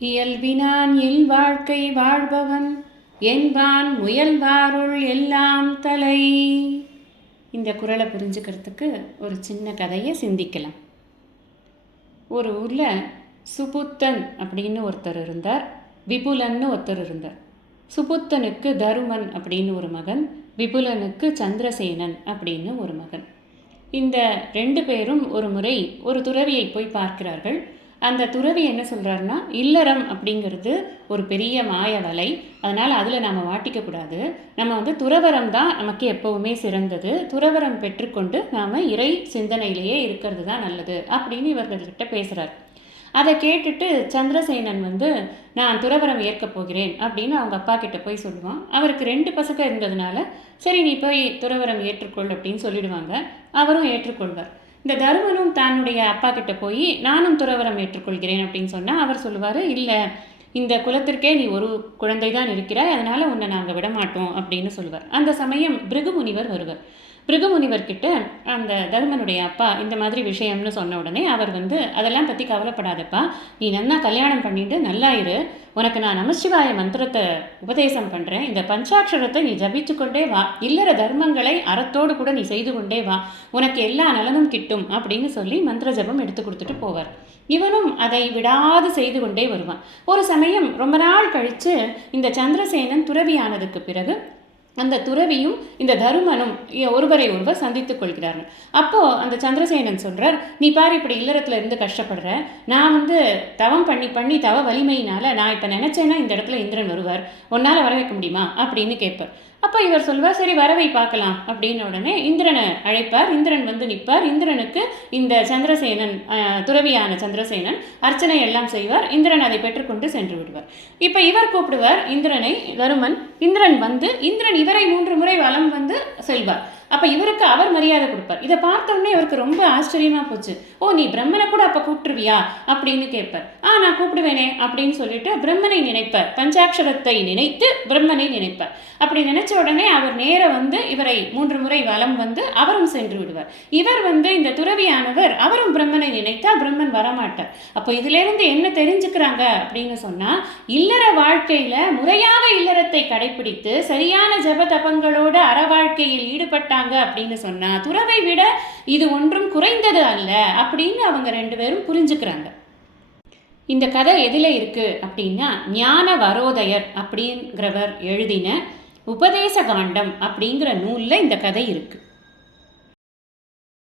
இயல்பினான் இல்வாழ்க்கை வாழ்பவன் என்பான் முயல்வாருள் எல்லாம் தலை. இந்த குறளை புரிஞ்சுக்கிறதுக்கு ஒரு சின்ன கதையை சிந்திக்கலாம். ஒரு ஊரில் சுபுத்தன் அப்படின்னு ஒருத்தர் இருந்தார், விபுலன்னு ஒருத்தர் இருந்தார். சுபுத்தனுக்கு தருமன் அப்படின்னு ஒரு மகன், விபுலனுக்கு சந்திரசேனன் அப்படின்னு ஒரு மகன். இந்த 2 பேரும் ஒரு முறை ஒரு துறவியை போய் பார்க்கிறார்கள். அந்த துறவி என்ன சொல்கிறாருன்னா, இல்லறம் அப்படிங்கிறது ஒரு பெரிய மாய வலை, அதனால் அதில் நாம் மாட்டிக்கக்கூடாது. நம்ம துறவரம் தான் நமக்கு எப்போவுமே சிறந்தது. துறவரம் பெற்றுக்கொண்டு நாம் இறை சிந்தனையிலேயே இருக்கிறது தான் நல்லது அப்படின்னு இவர்கள்கிட்ட பேசுகிறார். அதை கேட்டுட்டு சந்திரசேனன் நான் துறவரம் ஏற்கப் போகிறேன் அப்படின்னு அவங்க அப்பா கிட்ட போய் சொல்லுவான். அவருக்கு 2 பசங்க இருந்ததுனால சரி நீ போய் துறவரம் ஏற்றுக்கொள் அப்படின்னு சொல்லிடுவாங்க. அவரும் ஏற்றுக்கொள்வார். இந்த தருமனும் தன்னுடைய அப்பா கிட்ட போய் நானும் துறவரம் ஏற்றுக்கொள்கிறேன் அப்படின்னு சொன்னால் அவர் சொல்லுவார், இல்லை இந்த குலத்திற்கே நீ ஒரு குழந்தை தான் இருக்கிறாய், அதனால் உன்னை நாங்கள் விடமாட்டோம் அப்படின்னு சொல்லுவார். அந்த சமயம் பிருகு முனிவர் வருவார். பிருகு முனிவர்கிட்ட அந்த தருமனுடைய அப்பா இந்த மாதிரி விஷயம்னு சொன்ன உடனே அவர் அதெல்லாம் பற்றி கவலைப்படாதப்பா, நீ நல்லா கல்யாணம் பண்ணிட்டு நல்லா இரு, உனக்கு நான் நமசிவாய மந்திரத்தை உபதேசம் பண்ணுறேன், இந்த பஞ்சாட்சரத்தை நீ ஜபிச்சு கொண்டே வா, இல்லற தர்மங்களை அறத்தோடு கூட நீ செய்து கொண்டே வா, உனக்கு எல்லா நலனும் கிட்டும் அப்படின்னு சொல்லி மந்திர ஜபம் எடுத்து கொடுத்துட்டு போவார். இவனும் அதை விடாது செய்து கொண்டே வருவான். ஒரு சமயம் ரொம்ப நாள் கழித்து இந்த சந்திரசேனன் துறவியானதுக்கு பிறகு அந்த துறவியும் இந்த தருமனும் ஒருவரை ஒருவர் சந்தித்துக் கொள்கிறார்கள். அப்போது அந்த சந்திரசேனன் சொல்கிறார், நீ பாரு இப்படி இல்லறத்தில் இருந்து கஷ்டப்படுற, நான் தவம் பண்ணி தவ வலிமையினால் நான் இப்போ நினச்சேன்னா இந்த இடத்துல இந்திரன் வருவார், உன்னால் வர வைக்க முடியுமா அப்படின்னு கேட்பார். அப்போ இவர் சொல்வார், சரி வரவை பார்க்கலாம் அப்படின்னு. உடனே இந்திரனை அழைப்பார். இந்திரன் நிற்பார். இந்திரனுக்கு இந்த சந்திரசேனன் துறவியான சந்திரசேனன் அர்ச்சனை எல்லாம் செய்வார். இந்திரன் அதை பெற்றுக்கொண்டு சென்று விடுவார். இப்போ இவர் கூப்பிடுவார் இந்திரனை, தருமன். இந்திரன் இந்திரன் இவரை 3 முறை வலம் செல்வார். அப்போ இவருக்கு அவர் மரியாதை கொடுப்பார். இதை பார்த்தோன்னே இவருக்கு ரொம்ப ஆச்சரியமாக போச்சு. ஓ, நீ பிரம்மனை கூட அப்போ கூப்பிட்டுருவியா அப்படின்னு கேட்பார். நான் கூப்பிடுவேனே அப்படின்னு சொல்லிட்டு பிரம்மனை நினைப்பார். பஞ்சாட்சரத்தை நினைத்து பிரம்மனை நினைப்பார். அப்படி நினைச்ச உடனே அவர் நேர இவரை 3 முறை வலம் அவரும் சென்று விடுவார். இவர் இந்த துறவியானவர் அவரும் பிரம்மனை நினைத்தால் பிரம்மன் வரமாட்டார். அப்போ இதிலிருந்து என்ன தெரிஞ்சுக்கிறாங்க அப்படின்னு சொன்னால், இல்லற வாழ்க்கையில் முறையாக இல்லறத்தை கடைபிடித்து சரியான ஜப தபங்களோடு அற வாழ்க்கையில் ஈடுபட்ட அப்படின்னு சொன்னா துறவை விட இது ஒன்றும் குறைந்தது அல்ல அப்படின்னு அவங்க 2 பேரும் புரிஞ்சுக்கிறாங்க. இந்த கதை எதில் இருக்கு அப்படின்னா, ஞான வரோதயர் அப்படிங்கிறவர் எழுதின உபதேச காண்டம் அப்படிங்கிற நூலில் இந்த கதை இருக்கு.